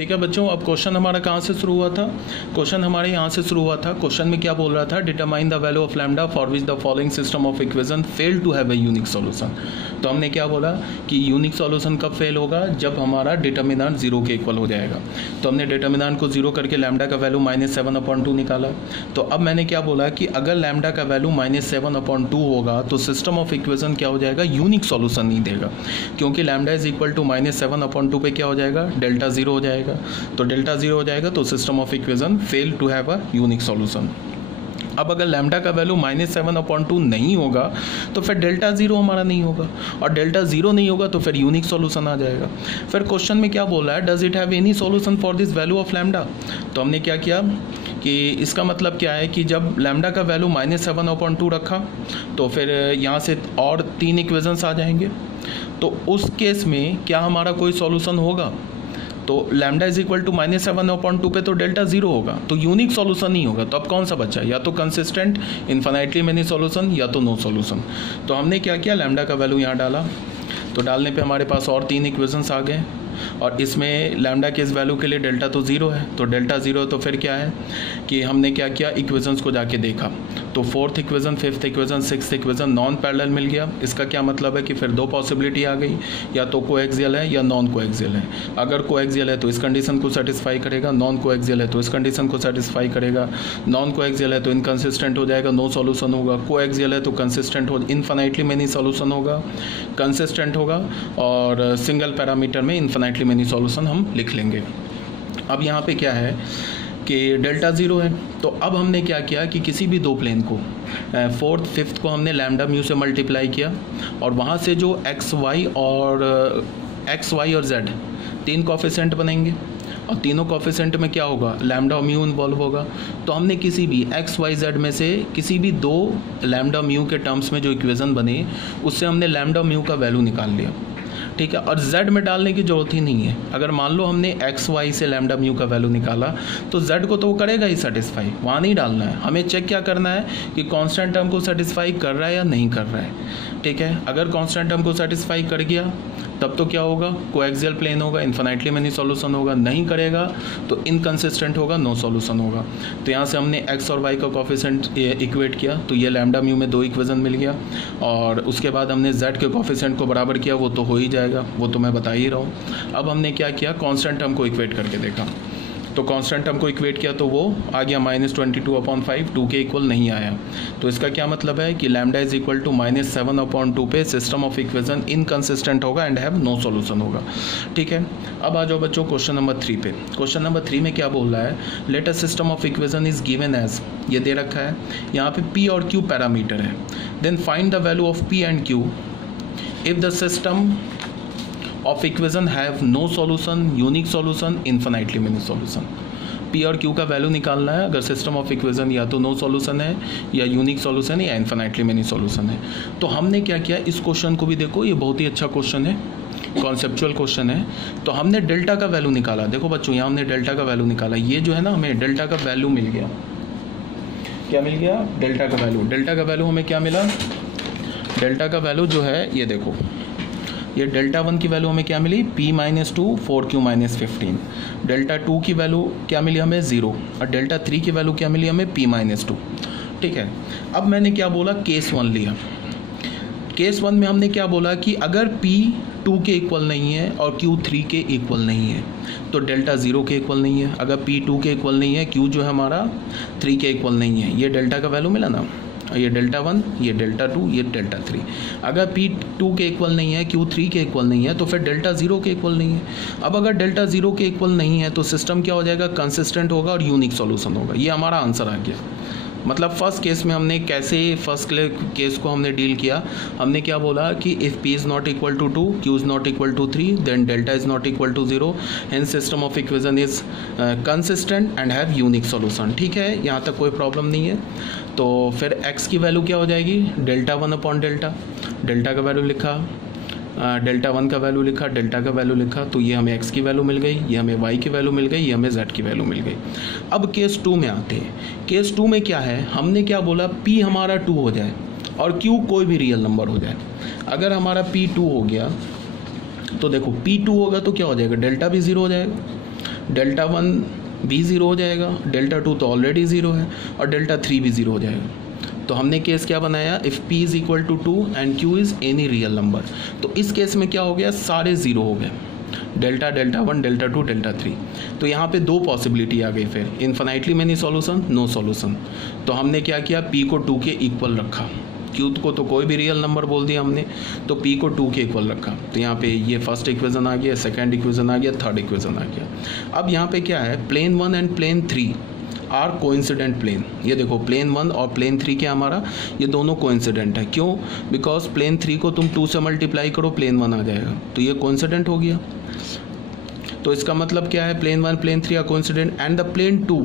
ठीक है बच्चों, अब क्वेश्चन हमारा कहाँ से शुरू हुआ था? क्वेश्चन हमारे यहाँ से शुरू हुआ था। क्वेश्चन में क्या बोल रहा था? Determine the value of lambda for which the following system of equation fail to have a unique solution. तो हमने क्या बोला कि यूनिक सॉल्यूशन कब फेल होगा? जब हमारा डिटर्मिनेंट जीरो के इक्वल हो जाएगा। तो हमने डिटर्मिनेंट को जीरो करके लैम्डा का वैल्यू -7/2 निकाला। तो अब मैंने क्या बोला कि अगर लैम्डा का वैल्यू -7/2 होगा तो सिस्टम ऑफ इक्वेशन क्या हो जाएगा? यूनिक सॉल्यूशन नहीं देगा, क्योंकि लैम्डा इज इक्वल टू -7/2 पे क्या हो जाएगा? डेल्टा जीरो हो जाएगा। तो डेल्टा जीरो हो जाएगा तो system of equation fail to have a unique solution. अब अगर लैम्डा का वैल्यू -7/2 नहीं होगा तो फिर डेल्टा जीरो हमारा नहीं होगा, और डेल्टा जीरो नहीं होगा तो फिर यूनिक सॉल्यूशन आ जाएगा। फिर क्वेश्चन में क्या बोल रहा है? Does it have any solution for this value of lambda. तो हमने क्या किया कि इसका मतलब क्या है कि जब लैम्डा का वैल्यू -7/2 रखा तो फिर यहाँ से और 3 इक्वेशंस आ जाएंगे। तो उस केस में क्या हमारा कोई सॉल्यूशन होगा? तो लैम्डा इज इक्वल टू -7/2 पे तो डेल्टा जीरो होगा, तो यूनिक सॉल्यूशन नहीं होगा। तो अब कौन सा बचा? या तो कंसिस्टेंट, इन्फिनाइटली मेनी सॉल्यूशन, या तो नो सॉल्यूशन। तो हमने क्या किया? लैम्डा का वैल्यू यहाँ डाला। तो डालने पे हमारे पास और 3 इक्वेशंस आ गए, और इसमें लैम्डा के इस वैल्यू के लिए डेल्टा तो ज़ीरो है। तो डेल्टा ज़ीरो तो फिर क्या है कि हमने क्या किया? इक्वेशंस को जाके देखा। तो 4th equation, 5th equation, 6th equation non parallel मिल गया। इसका क्या मतलब है कि फिर 2 पॉसिबिलिटी आ गई, या तो कोएक्सियल है या नॉन कोएक्सियल है। अगर कोएक्सियल है तो इस कंडीशन को सेटिस्फाई करेगा, नॉन कोएक्सियल है तो इस कंडीशन को सेटिस्फाई करेगा। नॉन कोएक्सियल है तो इनकंसिस्टेंट हो जाएगा, नो सॉल्यूशन होगा। कोएक्सियल है तो कंसिस्टेंट हो, इनफिनाइटली मेनी सॉल्यूशन होगा, कंसिस्टेंट होगा, और सिंगल पैरामीटर में इनफिनाइटली मेनी सॉल्यूशन हम लिख लेंगे। अब यहाँ पे क्या है कि डेल्टा ज़ीरो है। तो अब हमने क्या किया कि किसी भी 2 प्लेन को 4th 5th को हमने लैम्डा म्यू से मल्टीप्लाई किया, और वहाँ से जो एक्स वाई और जेड 3 कोफिशिएंट बनेंगे, और तीनों कोफिशिएंट में क्या होगा? लैम्डा और म्यू इन्वॉल्व होगा। तो हमने किसी भी एक्स वाई जेड में से किसी भी 2 लैम्डा म्यू के टर्म्स में जो इक्वेशन बने उससे हमने लैम्डा म्यू का वैल्यू निकाल लिया, ठीक है। और z में डालने की जरूरत ही नहीं है। अगर मान लो हमने एक्स वाई से लैम्डा म्यू का वैल्यू निकाला तो z को तो वो करेगा ही सेटिस्फाई, वहाँ नहीं डालना है। हमें चेक क्या करना है कि कांस्टेंट टर्म को सेटिस्फाई कर रहा है या नहीं कर रहा है, ठीक है। अगर कांस्टेंट टर्म को सेटिस्फाई कर गया तब तो क्या होगा? कोएक्सियल प्लेन होगा, इन्फिनाइटली मेनी सॉल्यूशन होगा। नहीं करेगा तो इनकंसिस्टेंट होगा, नो सॉल्यूशन होगा। तो यहाँ से हमने x और y का कोफिशिएंट इक्वेट किया, तो ये लैम्डा म्यू में 2 इक्वेशन मिल गया। और उसके बाद हमने z के कोफिशिएंट को बराबर किया, वो तो हो ही जाएगा, वो तो मैं बता ही रहा हूँ। अब हमने क्या किया? कांस्टेंट टर्म को इक्वेट करके देखा। तो कांस्टेंट टर्म को इक्वेट किया तो वो आ गया -22/5, 2 के इक्वल नहीं आया। तो इसका क्या मतलब है कि लैम्डा इज इक्वल टू -7/2 पे सिस्टम ऑफ इक्वेशन इनकंसिस्टेंट होगा एंड हैव नो सॉल्यूशन होगा, ठीक है। अब आ जाओ बच्चों क्वेश्चन नंबर 3 पे। क्वेश्चन नंबर 3 में क्या बोल रहा है? Let a system of equation is given as, ये दे रखा है यहाँ पे p और q पैरामीटर है। Then find the value of p and q if the system of equation have no solution, unique solution, infinitely many solution. p और q का वैल्यू निकालना है अगर सिस्टम ऑफ इक्वेशन या तो नो सॉल्यूशन है, या यूनिक सॉल्यूशन है, या इन्फिनाइटली मेनी सॉल्यूशन है। तो हमने क्या किया? इस क्वेश्चन को भी देखो, ये बहुत ही अच्छा क्वेश्चन है, कॉन्सेप्चुअल क्वेश्चन है। तो हमने डेल्टा का वैल्यू निकाला। देखो बच्चों, यहाँ हमने डेल्टा का वैल्यू निकाला। ये जो है ना, हमें डेल्टा का वैल्यू मिल गया। क्या मिल गया? डेल्टा का वैल्यू। डेल्टा का वैल्यू हमें क्या मिला? डेल्टा का वैल्यू जो है ये देखो, ये डेल्टा 1 की वैल्यू हमें क्या मिली? p-2 4q - 15। डेल्टा 2 की वैल्यू क्या मिली हमें? 0। और डेल्टा 3 की वैल्यू क्या मिली हमें? p-2, ठीक है। अब मैंने क्या बोला? केस 1 लिया। केस 1 में हमने क्या बोला कि अगर p 2 के इक्वल नहीं है और q 3 के इक्वल नहीं है तो डेल्टा 0 के इक्वल नहीं है। अगर p 2 के इक्वल नहीं है, q जो है हमारा 3 के इक्वल नहीं है। ये डेल्टा का वैल्यू मिला ना, ये डेल्टा 1, ये डेल्टा 2, ये डेल्टा 3। अगर p 2 के इक्वल नहीं है, q 3 के इक्वल नहीं है, तो फिर डेल्टा 0 के इक्वल नहीं है। अब अगर डेल्टा 0 के इक्वल नहीं है तो सिस्टम क्या हो जाएगा? कंसिस्टेंट होगा और यूनिक सॉल्यूशन होगा। ये हमारा आंसर आ गया। मतलब फर्स्ट केस में हमने कैसे फर्स्ट केस को हमने डील किया? हमने क्या बोला कि if p is not equal to 2, q is not equal to 3, then delta is not equal to 0, hence system of equation is consistent and have unique solution, ठीक है। यहाँ तक कोई प्रॉब्लम नहीं है। तो फिर x की वैल्यू क्या हो जाएगी? डेल्टा 1/डेल्टा। डेल्टा का वैल्यू लिखा, डेल्टा 1 का वैल्यू लिखा, डेल्टा का वैल्यू लिखा, तो ये हमें x की वैल्यू मिल गई, ये हमें y की वैल्यू मिल गई, ये हमें z की वैल्यू मिल गई। अब केस 2 में आते हैं। केस 2 में क्या है? हमने क्या बोला? p हमारा 2 हो जाए और q कोई भी रियल नंबर हो जाए। अगर हमारा p 2 हो गया तो देखो p 2 होगा तो क्या हो जाएगा? डेल्टा भी 0 हो जाएगा। डेल्टा 1 भी ज़ीरो हो जाएगा, डेल्टा 2 तो ऑलरेडी ज़ीरो है, और डेल्टा 3 भी ज़ीरो हो जाएगा। तो हमने केस क्या बनाया, if p is equal to 2 and q is any real number. तो इस केस में क्या हो गया, सारे ज़ीरो हो गए, डेल्टा 1, डेल्टा 2, डेल्टा 3। तो यहाँ पे दो पॉसिबिलिटी आ गई, फिर infinitely many solution, no solution. तो हमने क्या किया, p को 2 के इक्वल रखा, q को तो कोई भी रियल नंबर बोल दिया हमने, तो p को 2 के इक्वल रखा। तो यहाँ पे ये फर्स्ट इक्वेशन आ गया, सेकंड इक्वेशन आ गया, थर्ड इक्वेशन आ गया। अब यहाँ पे क्या है, plane 1 and plane 3 are coincident plane. ये देखो प्लेन 1 और प्लेन 3 क्या हमारा, ये दोनों कोइंसिडेंट है। क्यों, बिकॉज प्लेन 3 को तुम 2 से मल्टीप्लाई करो, प्लेन 1 आ जाएगा, तो ये कोइंसिडेंट हो गया। तो इसका मतलब क्या है, plane 1 plane 3 are coincident and the plane 2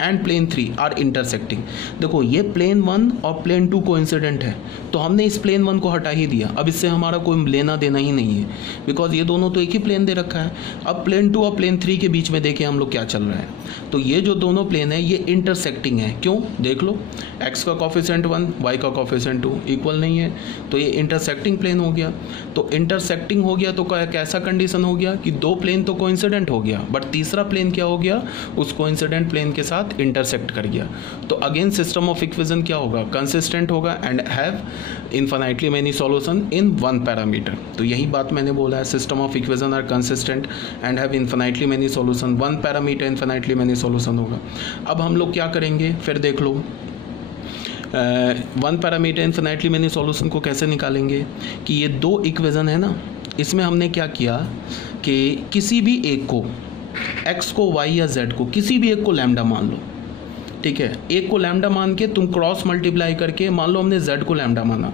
and plane 3 are intersecting. देखो ये प्लेन 1 और प्लेन 2 कोइंसिडेंट है, तो हमने इस प्लेन 1 को हटा ही दिया, अब इससे हमारा कोई लेना देना ही नहीं है, बिकॉज ये दोनों तो एक ही प्लेन दे रखा है। अब प्लेन 2 और प्लेन 3 के बीच में देखें हम लोग क्या चल रहा है, तो ये जो दोनों प्लेन है ये इंटरसेक्टिंग है। क्यों, देख लो, x का कोफिशिएंट 1, y का कोफिशिएंट 2 इक्वल नहीं है, तो ये इंटरसेक्टिंग प्लेन हो गया। तो इंटरसेक्टिंग हो गया तो कैसा कंडीशन हो गया कि दो प्लेन तो कोइंसिडेंट हो गया, बट तीसरा प्लेन क्या हो गया, उस कोइंसिडेंट प्लेन के साथ इंटरसेक्ट कर गया। तो अगेन सिस्टम ऑफ इक्वेशन क्या होगा, कंसिस्टेंट होगा and have infinitely many solution in one parameter. तो यही बात मैंने बोला है, system of equation are consistent and have infinitely many solution, one parameter infinitely many solution होगा। अब हम लोग क्या करेंगे, फिर देख लो, one parameter infinitely many solution को कैसे निकालेंगे, कि ये दो इक्वेशन है ना, इसमें हमने क्या किया कि किसी भी एक को, x को, y या z को, किसी भी एक को लैम्डा मान लो, ठीक है। एक को लैम्डा मान के तुम क्रॉस मल्टीप्लाई करके, मान लो हमने z को लैम्डा माना,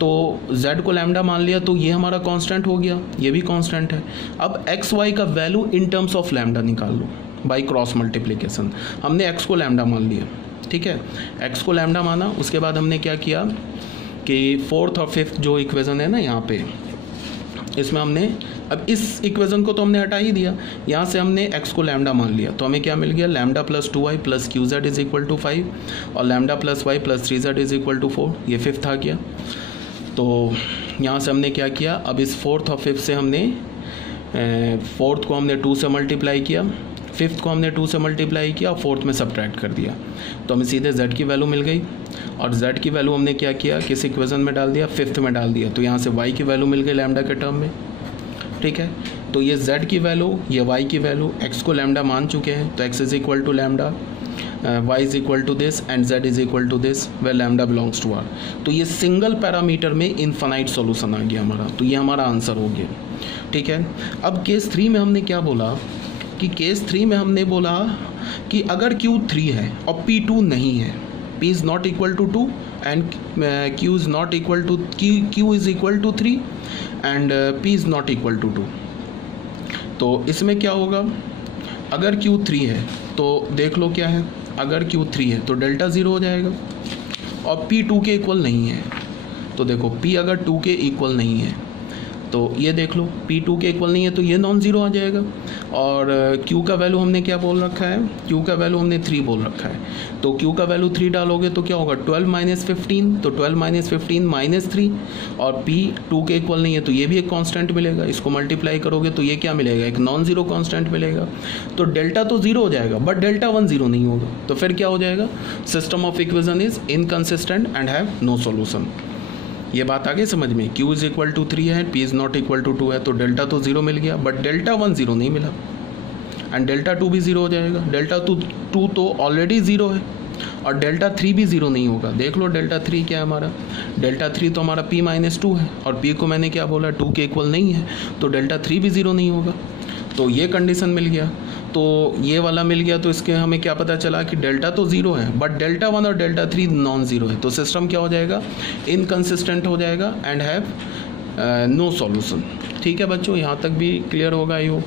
तो z को लैम्डा मान लिया, तो ये हमारा कांस्टेंट हो गया, ये भी कांस्टेंट है। अब x y का value in terms of lambda निकाल लो बाई क्रॉस मल्टीप्लिकेशन। हमने x को लैम्डा मान लिया, ठीक है, x को लैम्डा माना। उसके बाद हमने क्या किया कि फोर्थ और फिफ्थ जो इक्वेशन है ना यहाँ पे, इसमें हमने, अब इस इक्वेशन को तो हमने हटा ही दिया, यहाँ से हमने x को लैम्डा मान लिया, तो हमें क्या मिल गया, lambda plus 2y plus q z is equal to 5 और lambda plus y plus 3z is equal to 4, ये फिफ्थ आ गया। तो यहाँ से हमने क्या किया, अब इस फोर्थ और फिफ्थ से हमने, फोर्थ को हमने 2 से मल्टीप्लाई किया, फिफ्थ को हमने 2 से मल्टीप्लाई किया, फोर्थ में सब्ट्रैक्ट कर दिया, तो हमें सीधे z की वैल्यू मिल गई। और z की वैल्यू हमने क्या किया, किस इक्वेशन में डाल दिया, फिफ्थ में डाल दिया, तो यहाँ से y की वैल्यू मिल गई लैम्डा के टर्म में, ठीक है। तो ये z की वैल्यू, ये y की वैल्यू, x को लैम्डा मान चुके हैं, तो x is equal to lambda, y is equal to this and z is equal to this way lambda belongs to r। तो ये सिंगल पैरामीटर में इनफाइनाइट सॉल्यूशन आ गया हमारा, तो ये हमारा आंसर हो गया, ठीक है। अब केस 3 में हमने क्या बोला कि केस 3 में हमने बोला कि अगर Q3 है और P2 नहीं है, P is not equal to 2 and Q is not equal to, Q is equal to 3 and P is not equal to 2। तो इसमें क्या होगा, अगर Q3 है तो देख लो क्या है, अगर Q3 है तो डेल्टा 0 हो जाएगा और P 2 के इक्वल नहीं है, तो देखो P अगर 2 के इक्वल नहीं है तो ये देख लो P 2 के इक्वल नहीं है, तो ये नॉन ज़ीरो आ जाएगा। और Q का वैल्यू हमने क्या बोल रखा है, Q का वैल्यू हमने 3 बोल रखा है, तो Q का वैल्यू 3 डालोगे तो क्या होगा, 12 माइनस 15, तो 12 माइनस 15 माइनस 3, और P 2 के इक्वल नहीं है, तो ये भी एक कांस्टेंट मिलेगा, इसको मल्टीप्लाई करोगे तो ये क्या मिलेगा, एक नॉन ज़ीरो कांस्टेंट मिलेगा। तो डेल्टा तो ज़ीरो हो जाएगा, बट डेल्टा 1 ज़ीरो नहीं होगा, तो फिर क्या हो जाएगा, system of equation is inconsistent and have no solution. ये बात आगे समझ में, Q इज इक्वल टू 3 है, P is not equal to 2 है, तो डेल्टा तो 0 मिल गया, बट डेल्टा 1 ज़ीरो नहीं मिला एंड डेल्टा 2 भी 0 हो जाएगा। डेल्टा 2 तो ऑलरेडी 0 है और डेल्टा 3 भी 0 नहीं होगा। देख लो डेल्टा 3 क्या है हमारा, डेल्टा 3 तो हमारा P माइनस 2 है और P को मैंने क्या बोला, 2 के इक्वल नहीं है, तो डेल्टा 3 भी 0 नहीं होगा। तो ये कंडीशन मिल गया, तो ये वाला मिल गया, तो इसके हमें क्या पता चला कि डेल्टा तो 0 है बट डेल्टा 1 और डेल्टा 3 नॉन ज़ीरो है, तो सिस्टम क्या हो जाएगा, इनकंसिस्टेंट हो जाएगा एंड हैव नो सॉल्यूशन। ठीक है बच्चों, यहाँ तक भी क्लियर होगा आई होप।